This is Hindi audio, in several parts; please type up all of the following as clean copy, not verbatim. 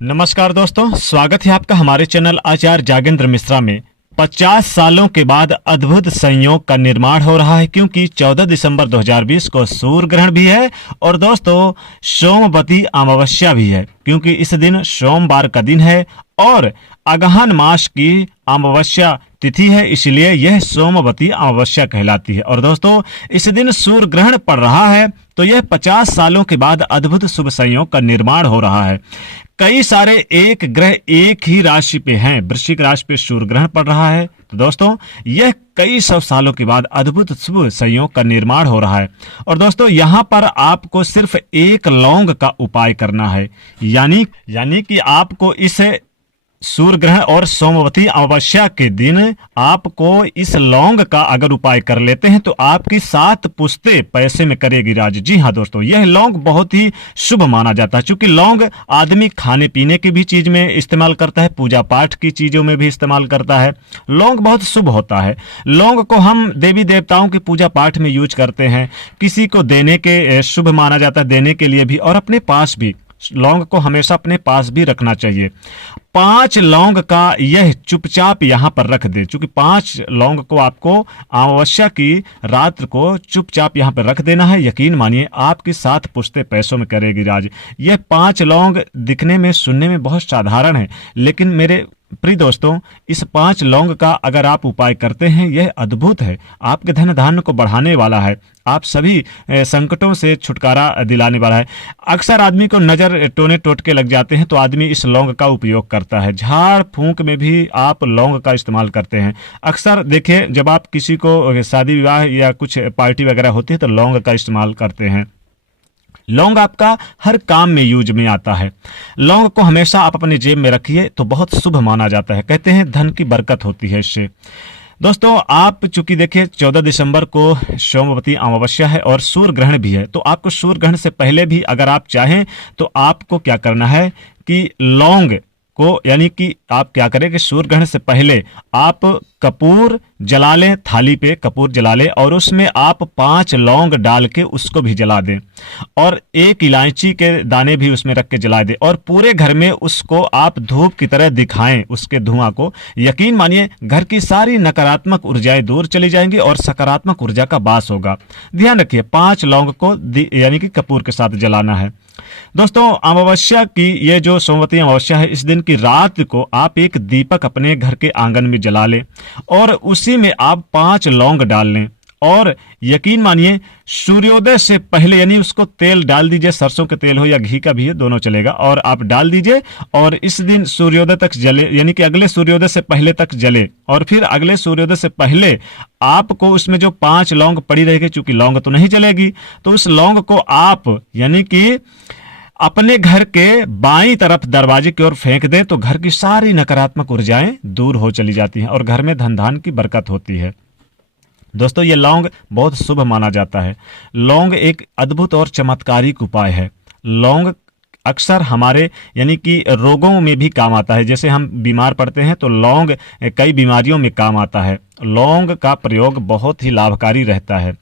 नमस्कार दोस्तों, स्वागत है आपका हमारे चैनल आचार्य जागेंद्र मिश्रा में। 50 सालों के बाद अद्भुत संयोग का निर्माण हो रहा है, क्योंकि 14 दिसंबर 2020 को सूर्य ग्रहण भी है और दोस्तों सोमवती अमावस्या भी है, क्योंकि इस दिन सोमवार का दिन है और अगहन मास की अमावस्या तिथि है, इसलिए यह सोमवती अमावस्या कहलाती है। और दोस्तों इस दिन सूर्य ग्रहण पड़ रहा है, तो यह 50 सालों के बाद अद्भुत शुभ संयोग का निर्माण हो रहा है। कई सारे एक ग्रह एक ही राशि पे हैं, वृश्चिक राशि पे सूर्य ग्रहण पड़ रहा है, तो दोस्तों यह कई सौ सालों के बाद अद्भुत शुभ संयोग का निर्माण हो रहा है। और दोस्तों यहाँ पर आपको सिर्फ एक लौंग का उपाय करना है, यानी कि आपको इस सूर्य ग्रहण और सोमवती अमावस्या के दिन आपको इस लौंग का अगर उपाय कर लेते हैं तो आपकी 7 पुश्तें पैसे में करेगी राज। जी हाँ दोस्तों, यह लौंग बहुत ही शुभ माना जाता है, क्योंकि लौंग आदमी खाने पीने की भी चीज में इस्तेमाल करता है, पूजा पाठ की चीजों में भी इस्तेमाल करता है। लौंग बहुत शुभ होता है। लौंग को हम देवी देवताओं की पूजा पाठ में यूज करते हैं, किसी को देने के शुभ माना जाता है, देने के लिए भी, और अपने पास भी लौंग को हमेशा अपने पास भी रखना चाहिए। 5 लौंग का यह चुपचाप यहां पर रख दे, क्योंकि 5 लौंग को आपको अमावस्या की रात को चुपचाप यहां पर रख देना है। यकीन मानिए आपकी 7 पुश्तें पैसों में करेगी राज। यह 5 लौंग दिखने में सुनने में बहुत साधारण है, लेकिन मेरे प्रिय दोस्तों इस 5 लौंग का अगर आप उपाय करते हैं, यह अद्भुत है, आपके धन धान्य को बढ़ाने वाला है, आप सभी संकटों से छुटकारा दिलाने वाला है। अक्सर आदमी को नजर टोने टोटके लग जाते हैं, तो आदमी इस लौंग का उपयोग करता है। झाड़ फूंक में भी आप लौंग का इस्तेमाल करते हैं। अक्सर देखिए, जब आप किसी को शादी विवाह या कुछ पार्टी वगैरह होती है तो लौंग का इस्तेमाल करते हैं। लौंग आपका हर काम में यूज में आता है। लौंग को हमेशा आप अपनी जेब में रखिए तो बहुत शुभ माना जाता है, कहते हैं धन की बरकत होती है इससे। दोस्तों आप चूंकि देखिए 14 दिसंबर को सोमवती अमावस्या है और सूर्य ग्रहण भी है, तो आपको सूर्य ग्रहण से पहले भी अगर आप चाहें तो आपको क्या करना है कि लौंग को, यानी कि आप क्या करें कि सूर्य ग्रहण से पहले आप कपूर जला लें, थाली पे कपूर जला लें और उसमें आप 5 लौंग डाल के उसको भी जला दें और 1 इलायची के दाने भी उसमें रख के जला दें और पूरे घर में उसको आप धूप की तरह दिखाएं, उसके धुआं को। यकीन मानिए घर की सारी नकारात्मक ऊर्जाएं दूर चली जाएंगी और सकारात्मक ऊर्जा का वास होगा। ध्यान रखिए 5 लौंग को यानी कि कपूर के साथ जलाना है। दोस्तों अमावस्या की ये जो सोमवती अमावस्या है, इस दिन की रात को आप एक दीपक अपने घर के आंगन में जला लें और उसी में आप 5 लौंग डाल लें और यकीन मानिए सूर्योदय से पहले, यानी उसको तेल डाल दीजिए, सरसों के तेल हो या घी का भी है, दोनों चलेगा, और आप डाल दीजिए और इस दिन सूर्योदय तक जले, यानी कि अगले सूर्योदय से पहले तक जले और फिर अगले सूर्योदय से पहले आपको उसमें जो 5 लौंग पड़ी रहेगी, चूंकि लौंग तो नहीं जलेगी, तो उस लौंग को आप यानी कि अपने घर के बाईं तरफ दरवाजे की ओर फेंक दें तो घर की सारी नकारात्मक ऊर्जाएं दूर हो चली जाती हैं और घर में धन धान की बरकत होती है। दोस्तों ये लौंग बहुत शुभ माना जाता है। लौंग एक अद्भुत और चमत्कारिक उपाय है। लौंग अक्सर हमारे यानी कि रोगों में भी काम आता है। जैसे हम बीमार पड़ते हैं तो लौंग कई बीमारियों में काम आता है। लौंग का प्रयोग बहुत ही लाभकारी रहता है।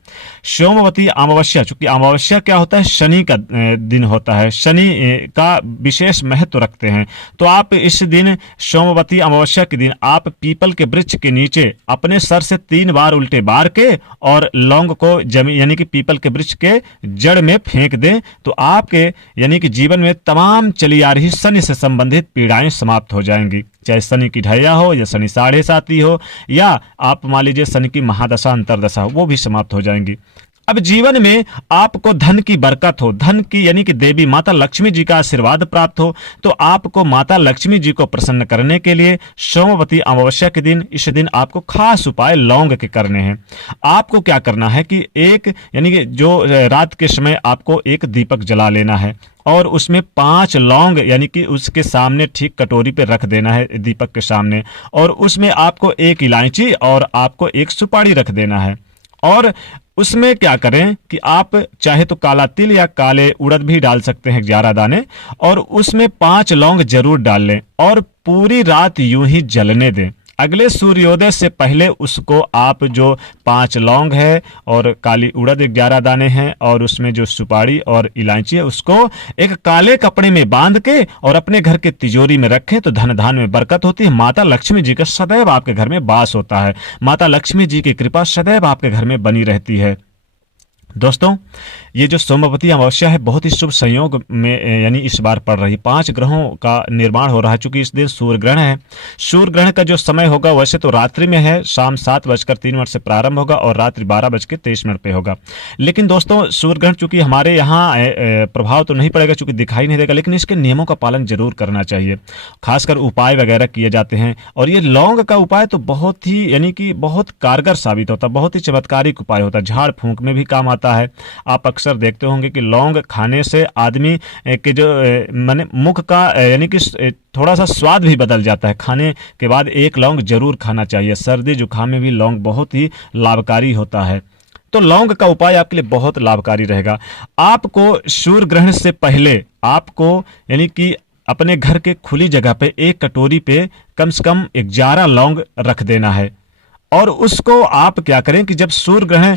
सोमवती अमावस्या, चूंकि अमावस्या क्या होता है, शनि का दिन होता है, शनि का विशेष महत्व रखते हैं, तो आप इस दिन सोमवती अमावस्या के दिन आप पीपल के वृक्ष के नीचे अपने सर से 3 बार उल्टे बार के और लौंग को जमीन यानी कि पीपल के वृक्ष के जड़ में फेंक दें तो आपके यानी कि जीवन में तमाम चली आ रही शनि से संबंधित पीड़ाएं समाप्त हो जाएंगी। चाहे शनि की ढैया हो या शनि 7.5 हो या आप मान लीजिए शनि की महादशा अंतरदशा हो, वो भी समाप्त हो जाएंगी। अब जीवन में आपको धन की बरकत हो, धन की यानी कि देवी माता लक्ष्मी जी का आशीर्वाद प्राप्त हो, तो आपको माता लक्ष्मी जी को प्रसन्न करने के लिए सोमवती अमावस्या के दिन, इस दिन आपको खास उपाय लौंग के करने हैं। आपको क्या करना है कि एक यानी कि जो रात के समय आपको एक दीपक जला लेना है और उसमें 5 लौंग यानी कि उसके सामने ठीक कटोरी पे रख देना है दीपक के सामने, और उसमें आपको 1 इलायची और आपको 1 सुपारी रख देना है। और उसमें क्या करें कि आप चाहे तो काला तिल या काले उड़द भी डाल सकते हैं 11 दाने, और उसमें 5 लौंग जरूर डाल लें और पूरी रात यूं ही जलने दें। अगले सूर्योदय से पहले उसको आप जो 5 लौंग है और काली उड़द 11 दाने हैं और उसमें जो सुपारी और इलायची है उसको एक काले कपड़े में बांध के और अपने घर के तिजोरी में रखें तो धन धान में बरकत होती है। माता लक्ष्मी जी का सदैव आपके घर में वास होता है। माता लक्ष्मी जी की कृपा सदैव आपके घर में बनी रहती है। दोस्तों, ये जो सोमवती अमावस्या है बहुत ही शुभ संयोग में यानी इस बार पड़ रही। 5 ग्रहों का निर्माण हो रहा है। चूंकि इस दिन सूर्य ग्रहण है। सूर्य ग्रहण का जो समय होगा वैसे तो रात्रि में है, शाम 7:03 से प्रारंभ होगा और रात्रि 12:23 पे होगा। लेकिन दोस्तों, सूर्य ग्रहण चूंकि हमारे यहाँ प्रभाव तो नहीं पड़ेगा, चूंकि दिखाई नहीं देगा, लेकिन इसके नियमों का पालन जरूर करना चाहिए। खासकर उपाय वगैरह किए जाते हैं और ये लौंग का उपाय तो बहुत ही यानी कि बहुत कारगर साबित होता है, बहुत ही चमत्कारिक उपाय होता है। झाड़ फूंक में भी काम आता है। आप अक्सर देखते होंगे कि लौंग खाने से आदमी के जो माने मुख का यानी कि थोड़ा सा स्वाद भी बदल जाता है। खाने के बाद एक लौंग जरूर खाना चाहिए। सर्दी जुकाम में भी लौंग बहुत ही लाभकारी होता है। तो लौंग का उपाय आपके लिए बहुत लाभकारी रहेगा। आपको सूर्य ग्रहण से पहले आपको यानी कि अपने घर के खुली जगह पे एक कटोरी पे कम से कम 11 लौंग रख देना है और उसको आप क्या करें कि जब सूर्य ग्रहण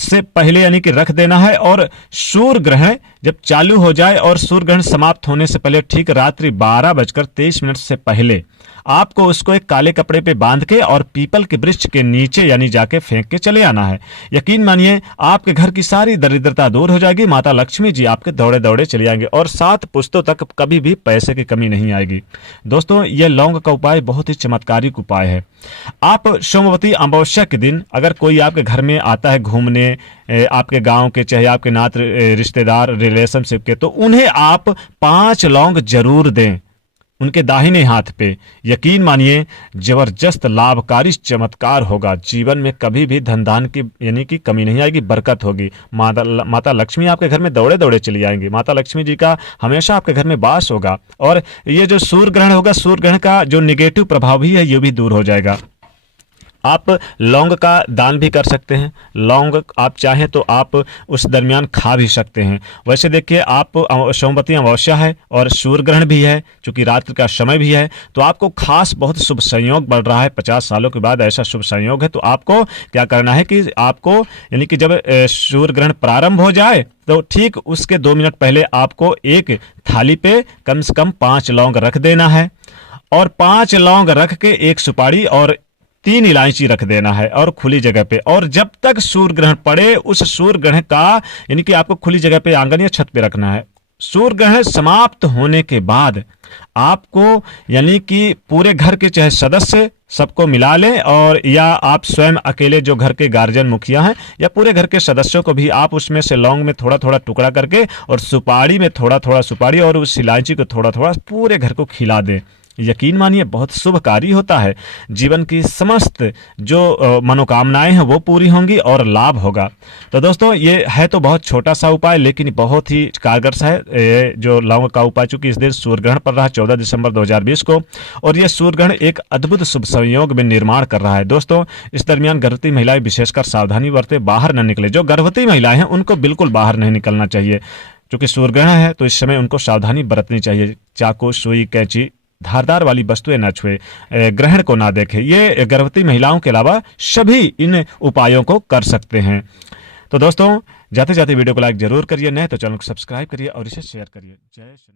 से पहले यानी कि रख देना है और सूर्य ग्रहण जब चालू हो जाए और सूर्य ग्रहण समाप्त होने से पहले ठीक रात्रि 12:23 से पहले आपको उसको एक काले कपड़े पे बांध के और पीपल के वृक्ष के नीचे यानी जाके फेंक के चले आना है। यकीन मानिए आपके घर की सारी दरिद्रता दूर हो जाएगी। माता लक्ष्मी जी आपके दौड़े दौड़े चले आएंगे और 7 पुश्तों तक कभी भी पैसे की कमी नहीं आएगी। दोस्तों, ये लौंग का उपाय बहुत ही चमत्कारिक उपाय है। आप सोमवती अमावस्या के दिन अगर कोई आपके घर में आता है घूमने, आपके गांव के चाहे आपके नात रिश्तेदार रिलेशनशिप के, तो उन्हें आप 5 लौंग जरूर दें उनके दाहिने हाथ पे। यकीन मानिए जबरदस्त लाभकारी चमत्कार होगा। जीवन में कभी भी धन दान की यानी कि कमी नहीं आएगी, बरकत होगी। माता लक्ष्मी आपके घर में दौड़े दौड़े चली आएंगी। माता लक्ष्मी जी का हमेशा आपके घर में वास होगा और ये जो सूर्य ग्रहण होगा, सूर्य ग्रहण का जो निगेटिव प्रभाव भी है ये भी दूर हो जाएगा। आप लौंग का दान भी कर सकते हैं। लौंग आप चाहें तो आप उस दरमियान खा भी सकते हैं। वैसे देखिए, आप सोमवती अमावस्या है और सूर्य ग्रहण भी है, चूंकि रात्रि का समय भी है, तो आपको खास बहुत शुभ संयोग बढ़ रहा है। 50 सालों के बाद ऐसा शुभ संयोग है। तो आपको क्या करना है कि आपको यानी कि जब सूर्य ग्रहण प्रारंभ हो जाए तो ठीक उसके 2 मिनट पहले आपको एक थाली पे कम से कम 5 लौंग रख देना है और 5 लौंग रख के एक सुपारी और 3 इलायची रख देना है और खुली जगह पे। और जब तक सूर्य ग्रहण पड़े उस सूर्य ग्रहण का यानी कि आपको खुली जगह पे आंगन या छत पे रखना है। सूर्य ग्रहण समाप्त होने के बाद आपको यानी कि पूरे घर के चाहे सदस्य सबको मिला लें और या आप स्वयं अकेले जो घर के गार्जियन मुखिया हैं या पूरे घर के सदस्यों को भी आप उसमें से लौंग में थोड़ा थोड़ा टुकड़ा करके और सुपारी में थोड़ा थोड़ा सुपारी और उस इलायची को थोड़ा थोड़ा पूरे घर को खिला दें। यकीन मानिए बहुत शुभकारी होता है। जीवन की समस्त जो मनोकामनाएं हैं वो पूरी होंगी और लाभ होगा। तो दोस्तों, ये है तो बहुत छोटा सा उपाय लेकिन बहुत ही कारगर सा है जो लौंग का उपाय। चूंकि इस दिन सूर्य ग्रहण पड़ रहा है 14 दिसंबर 2020 को और ये सूर्य ग्रहण एक अद्भुत शुभ संयोग में निर्माण कर रहा है। दोस्तों, इस दरमियान गर्भवती महिलाएं विशेषकर सावधानी बरते, बाहर न निकले। जो गर्भवती महिलाएं हैं उनको बिल्कुल बाहर नहीं निकलना चाहिए। क्योंकि सूर्य ग्रहण है तो इस समय उनको सावधानी बरतनी चाहिए। चाकू, सुई, कैंची, धारदार वाली वस्तुएं न छुए, ग्रहण को ना देखें। ये गर्भवती महिलाओं के अलावा सभी इन उपायों को कर सकते हैं। तो दोस्तों, जाते जाते वीडियो को लाइक जरूर करिए, नहीं तो चैनल को सब्सक्राइब करिए और इसे शेयर करिए। जय श्री